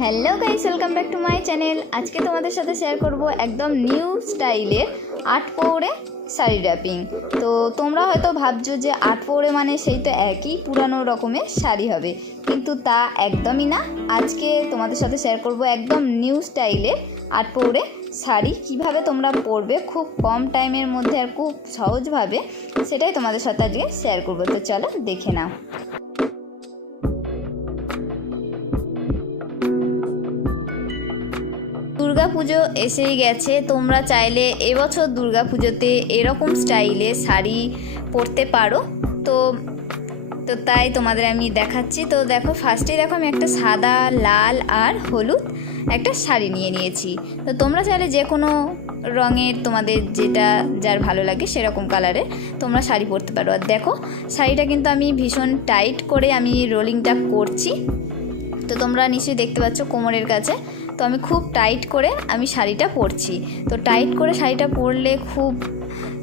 Hello guys, welcome back to my channel. আজকে তোমাদের সাথে শেয়ার করব একদম নিউ স্টাইলের 8 পৌরে শাড়ি র্যাপিং। তো তোমরা হয়তো ভাবছো যে 8 পৌরে মানে সেই তো একই পুরানো রকমের শাড়ি হবে, কিন্তু তা একদমই না। আজকে তোমাদের সাথে শেয়ার করব একদম নিউ স্টাইলের 8 পৌরে শাড়ি কিভাবে তোমরা পরবে খুব কম টাইমের মধ্যে আর খুব সহজভাবে, সেটাই তোমাদের সাথে আজকে শেয়ার করব। তো চলো দেখে নাও। দুর্গাপুজো এসেই গেছে, তোমরা চাইলে এবছর দুর্গাপুজোতে এরকম স্টাইলে শাড়ি পরতে পারো। তো তাই তোমাদের আমি দেখাচ্ছি। তো দেখো, ফার্স্টেই দেখো আমি একটা সাদা, লাল আর হলুদ একটা শাড়ি নিয়েছি। তো তোমরা চাইলে যে কোনো রঙের, তোমাদের যেটা যার ভালো লাগে সেরকম কালারের তোমরা শাড়ি পরতে পারো। আর দেখো, শাড়িটা কিন্তু আমি ভীষণ টাইট করে আমি রোলিংটা করছি। তো তোমরা নিশ্চয়ই দেখতে পাচ্ছ কোমরের কাছে। তো আমি খুব টাইট করে আমি শাড়িটা পরছি। তো টাইট করে শাড়িটা পরলে খুব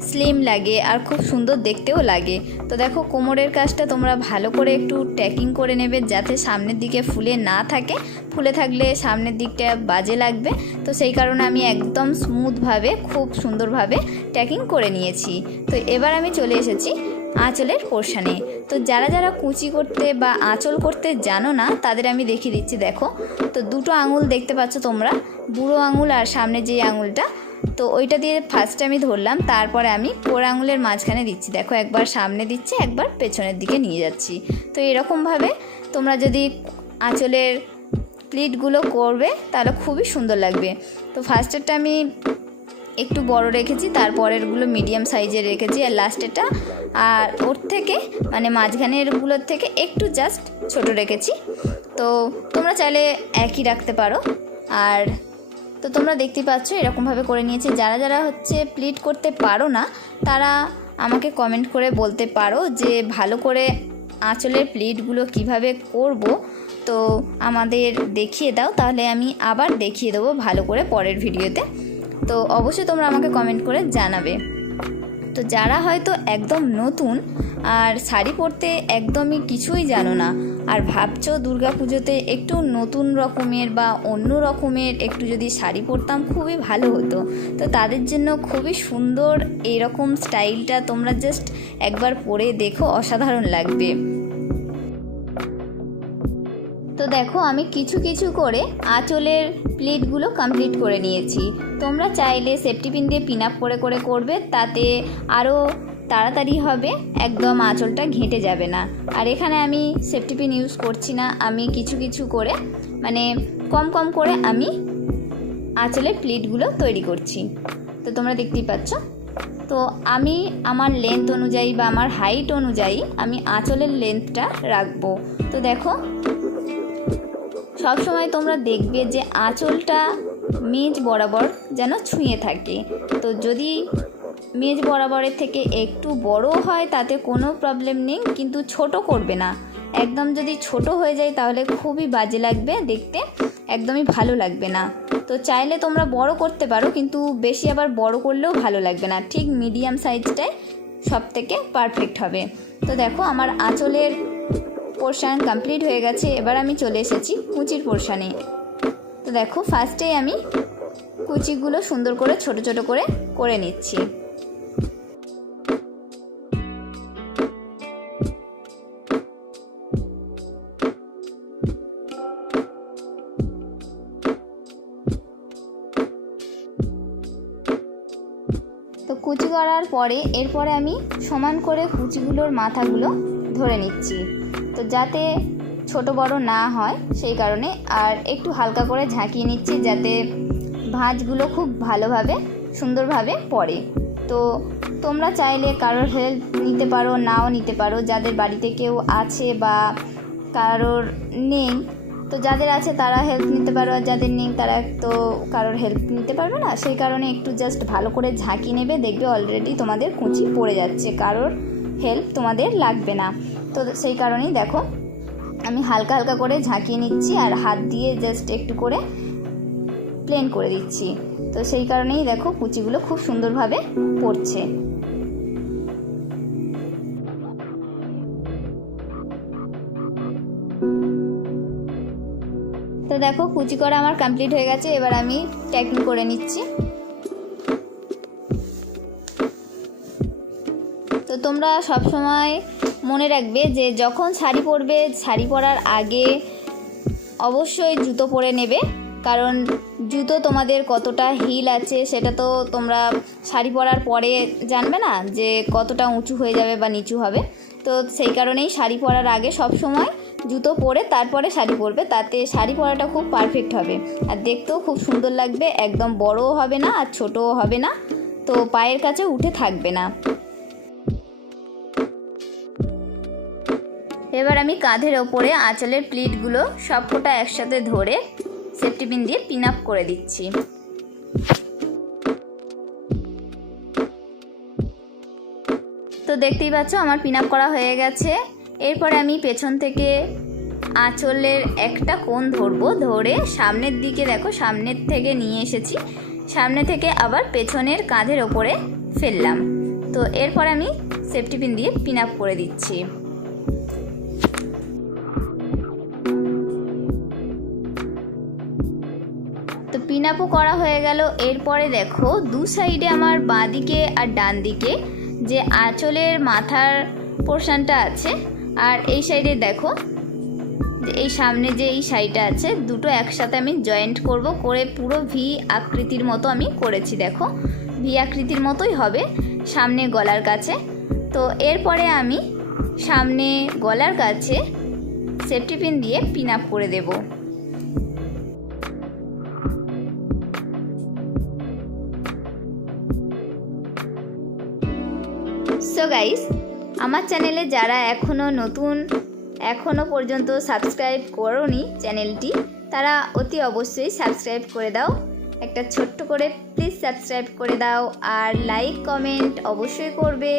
স্লিম লাগে আর খুব সুন্দর দেখতেও লাগে। তো দেখো, কোমরের কাজটা তোমরা ভালো করে একটু ট্যাকিং করে নেবে, যাতে সামনের দিকে ফুলে না থাকে। ফুলে থাকলে সামনের দিকটা বাজে লাগবে। তো সেই কারণে আমি একদম স্মুথভাবে খুব সুন্দরভাবে ট্যাকিং করে নিয়েছি। তো এবার আমি চলে এসেছি আঁচলের পোর্শানে। তো যারা যারা কুচি করতে বা আঁচল করতে জানো না, তাদের আমি দেখিয়ে দিচ্ছি। দেখো, তো দুটো আঙুল দেখতে পাচ্ছ তোমরা, বুড়ো আঙুল আর সামনে যে আঙুলটা, তো ওইটা দিয়ে ফার্স্টে আমি ধরলাম, তারপরে আমি কোড়া আঙুলের মাঝখানে দিচ্ছি। দেখো, একবার সামনে দিচ্ছি, একবার পেছনের দিকে নিয়ে যাচ্ছি। তো এরকমভাবে তোমরা যদি আঁচলের প্লিটগুলো করবে তাহলে খুবই সুন্দর লাগবে। তো ফার্স্টেরটা আমি একটু বড় রেখেছি, তারপরেরগুলো মিডিয়াম সাইজের রেখেছি, আর লাস্টেরটা আর ওর থেকে মানে মাঝখানেরগুলোর থেকে একটু জাস্ট ছোট রেখেছি। তো তোমরা চাইলে একই রাখতে পারো। আর তো তোমরা দেখতেই পাচ্ছ এরকমভাবে করে নিয়েছি। যারা যারা প্লিট করতে পারো না, তারা আমাকে কমেন্ট করে বলতে পারো যে ভালো করে আঁচলের প্লিটগুলো কিভাবে করব, তো আমাদের দেখিয়ে দাও, তাহলে আমি আবার দেখিয়ে দেবো ভালো করে পরের ভিডিওতে। তো অবশ্যই তোমরা আমাকে কমেন্ট করে জানাবে। তো যারা হয়তো একদম নতুন আর শাড়ি পরতে একদমই কিছুই জানো না, আর ভাবছো দুর্গাপুজোতে একটু নতুন রকমের বা অন্য রকমের একটু যদি শাড়ি পরতাম খুবই ভালো হতো, তো তাদের জন্য খুবই সুন্দর এরকম স্টাইলটা তোমরা জাস্ট একবার পরে দেখো, অসাধারণ লাগবে। তো দেখো, আমি কিছু কিছু করে আঁচলের প্লিটগুলো কমপ্লিট করে নিয়েছি। তোমরা চাইলে সেফটি পিন দিয়ে পিন আপ করে করে করবে, তাতে আরও তাড়াতাড়ি হবে, একদম আঁচলটা ঘেঁটে যাবে না। আর এখানে আমি সেফটি পিন ইউজ করছি না, আমি কিছু কিছু করে মানে কম কম করে আমি আঁচলের প্লিটগুলো তৈরি করছি। তো তোমরা দেখতেই পাচ্ছ। তো আমি আমার লেন্থ অনুযায়ী বা আমার হাইট অনুযায়ী আমি আঁচলের লেন্থটা রাখবো। তো দেখো, সব সময় তোমরা দেখবে যে আঁচলটা মেজ বরাবর যেন ছুঁয়ে থাকে। তো যদি মেজ বরাবরের থেকে একটু বড় হয় তাতে কোনো প্রবলেম নেই, কিন্তু ছোট করবে না। একদম যদি ছোট হয়ে যায় তাহলে খুবই বাজে লাগবে দেখতে, একদমই ভালো লাগবে না। তো চাইলে তোমরা বড় করতে পারো, কিন্তু বেশি আবার বড় করলেও ভালো লাগবে না। ঠিক মিডিয়াম সাইজটাই সব থেকে পারফেক্ট হবে। তো দেখো, আমার আঁচলের পোর্শান কমপ্লিট হয়ে গেছে। এবার আমি চলে এসেছি কুচির পোর্শানে। তো দেখো, ফার্স্টেই আমি কুচিগুলো সুন্দর করে ছোট ছোট করে করে নিচ্ছি। তো কুচি করার পরে এরপরে আমি সমান করে কুচিগুলোর মাথাগুলো ধরে নিচ্ছি, তো যাতে ছোট বড় না হয় সেই কারণে। আর একটু হালকা করে ঝাঁকিয়ে নিচ্ছি, যাতে ভাঁজগুলো খুব ভালোভাবে সুন্দরভাবে পড়ে। তো তোমরা চাইলে কারোর হেল্প নিতে পারো, নাও নিতে পারো, যাদের বাড়িতে কেউ আছে বা কারোর নেই। তো যাদের আছে তারা হেল্প নিতে পারো, আর যাদের নেই তারা তো কারোর হেল্প নিতে পারবে না। সেই কারণে একটু জাস্ট ভালো করে ঝাঁকিয়ে নেবে, দেখবে অলরেডি তোমাদের কুচি পড়ে যাচ্ছে, কারোর হেল্প তোমাদের লাগবে না। তো সেই কারণেই দেখো, আমি হালকা হালকা করে ঝাঁকিয়ে নিচ্ছি আর হাত দিয়ে জাস্ট একটু করে প্লেন করে দিচ্ছি। তো সেই কারণেই দেখো কুচিগুলো খুব সুন্দরভাবে পড়ছে। তো তো দেখো কুচি করা আমার কমপ্লিট হয়ে গেছে, এবার আমি ট্যাকিং করে নিচ্ছি। তো তোমরা সব সময় মনে রাখবে যে যখন শাড়ি পরবে, শাড়ি পরার আগে অবশ্যই জুতো পরে নেবে, কারণ জুতো তোমাদের কতটা হিল আছে সেটা তো তোমরা শাড়ি পরার পরে জানবে না যে কতটা উঁচু হয়ে যাবে বা নিচু হবে। তো সেই কারণেই শাড়ি পরার আগে সব সময় জুতো পরে তারপরে শাড়ি পরবে, তাতে শাড়ি পরাটা খুব পারফেক্ট হবে আর দেখতেও খুব সুন্দর লাগবে, একদম বড়ও হবে না আর ছোটও হবে না, তো পায়ের কাছে উঠে থাকবে না। এবার আমি কাঁধের ওপরে আঁচলের প্লিটগুলো সবকটা একসাথে ধরে সেফটি পিন দিয়ে পিন আপ করে দিচ্ছি। তো দেখতেই পাচ্ছ আমার পিন আপ করা হয়ে গেছে। এরপরে আমি পেছন থেকে আঁচলের একটা কোণ ধরবো, ধরে সামনের দিকে দেখো সামনের থেকে নিয়ে এসেছি, সামনে থেকে আবার পেছনের কাঁধের ওপরে ফেললাম। তো এরপর আমি সেফটি পিন দিয়ে পিন আপ করে দিচ্ছি। তো পিন আপও করা হয়ে গেল। এরপরে দেখো দু সাইডে আমার বাঁ দিকে আর ডান দিকে যে আঁচলের মাথার পোর্শনটা আছে আর এই সাইডে দেখো যে এই সামনে যে এই সাইডটা আছে, দুটো একসাথে আমি জয়েন্ট করব, করে পুরো ভি আকৃতির মতো আমি করেছি। দেখো ভি আকৃতির মতোই হবে সামনে গলার কাছে। তো এরপরে আমি সামনে গলার কাছে সেফটি পিন দিয়ে পিন আপ করে দেব। সো গাইস, আমার চ্যানেলে যারা এখনও পর্যন্ত সাবস্ক্রাইব করোনি চ্যানেলটি, তারা অতি অবশ্যই সাবস্ক্রাইব করে দাও, একটা ছোট্ট করে প্লিজ সাবস্ক্রাইব করে দাও, আর লাইক কমেন্ট অবশ্যই করবে।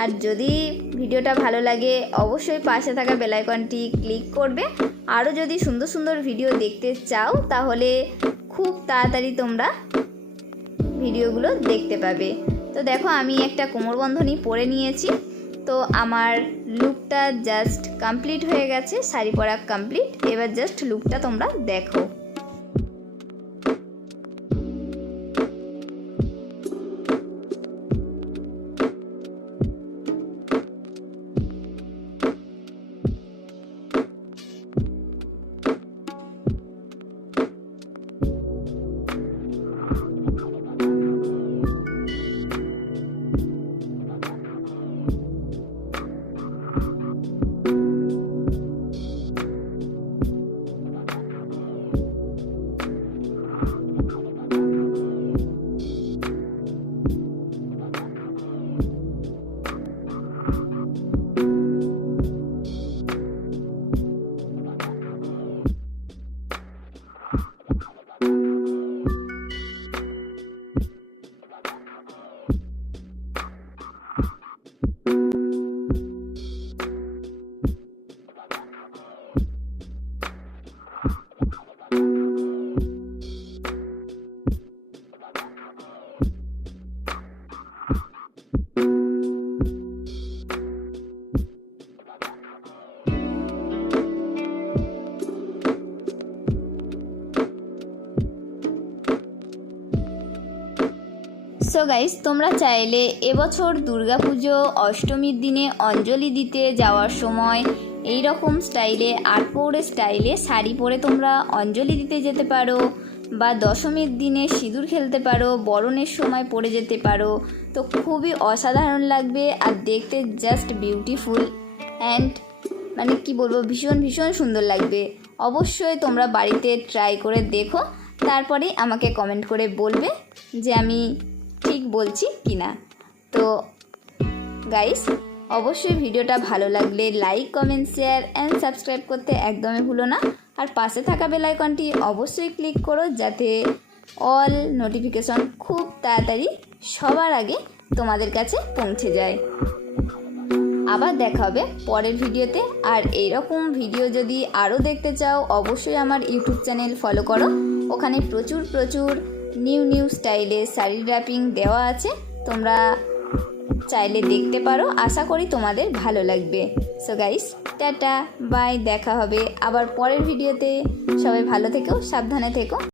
আর যদি ভিডিওটা ভালো লাগে অবশ্যই পাশে থাকা বেল আইকনটি ক্লিক করবে। আরও যদি সুন্দর সুন্দর ভিডিও দেখতে চাও তাহলে খুব তাড়াতাড়ি তোমরা ভিডিওগুলো দেখতে পাবে। তো দেখো আমি একটা কোমরবন্ধনী পরে নিয়েছি। তো আমার লুকটা জাস্ট কমপ্লিট হয়ে গেছে, শাড়ি পরা কমপ্লিট। এবার জাস্ট লুকটা তোমরা দেখো। সো গাইস, তোমরা চাইলে এবছর দুর্গাপুজো অষ্টমীর দিনে অঞ্জলি দিতে যাওয়ার সময় এই রকম স্টাইলে আটপৌরে স্টাইলে শাড়ি পরে তোমরা অঞ্জলি দিতে যেতে পারো, বা দশমীর দিনে সিঁদুর খেলতে পারো, বরণের সময় পরে যেতে পারো। তো খুবই অসাধারণ লাগবে আর দেখতে জাস্ট বিউটিফুল অ্যান্ড মানে কি বলবো, ভীষণ ভীষণ সুন্দর লাগবে। অবশ্যই তোমরা বাড়িতে ট্রাই করে দেখো, তারপরে আমাকে কমেন্ট করে বলবে যে আমি ঠিক বলছি কি না। তো গাইস, অবশ্যই ভিডিওটা ভালো লাগলে like comment share and subscribe করতে একদমই ভুলো না। আর পাশে থাকা বেল আইকনটি অবশ্যই ক্লিক করো যাতে অল নোটিফিকেশন খুব তাড়াতাড়ি সবার আগে তোমাদের কাছে পৌঁছে যায়। আবার দেখা হবে পরের ভিডিওতে। আর এইরকম ভিডিও যদি আরও দেখতে চাও অবশ্যই আমার ইউটিউব চ্যানেল ফলো করো, ওখানে প্রচুর নিউ স্টাইলে শাড়ি ড্র্যাপিং দেওয়া আছে, তোমরা চাইলে দেখতে পারো, আশা করি তোমাদের ভালো লাগবে। সো গাইস, টাটা বাই, দেখা হবে আবার পরের ভিডিওতে। সবাই ভালো থেকো, সাবধানে থেকো।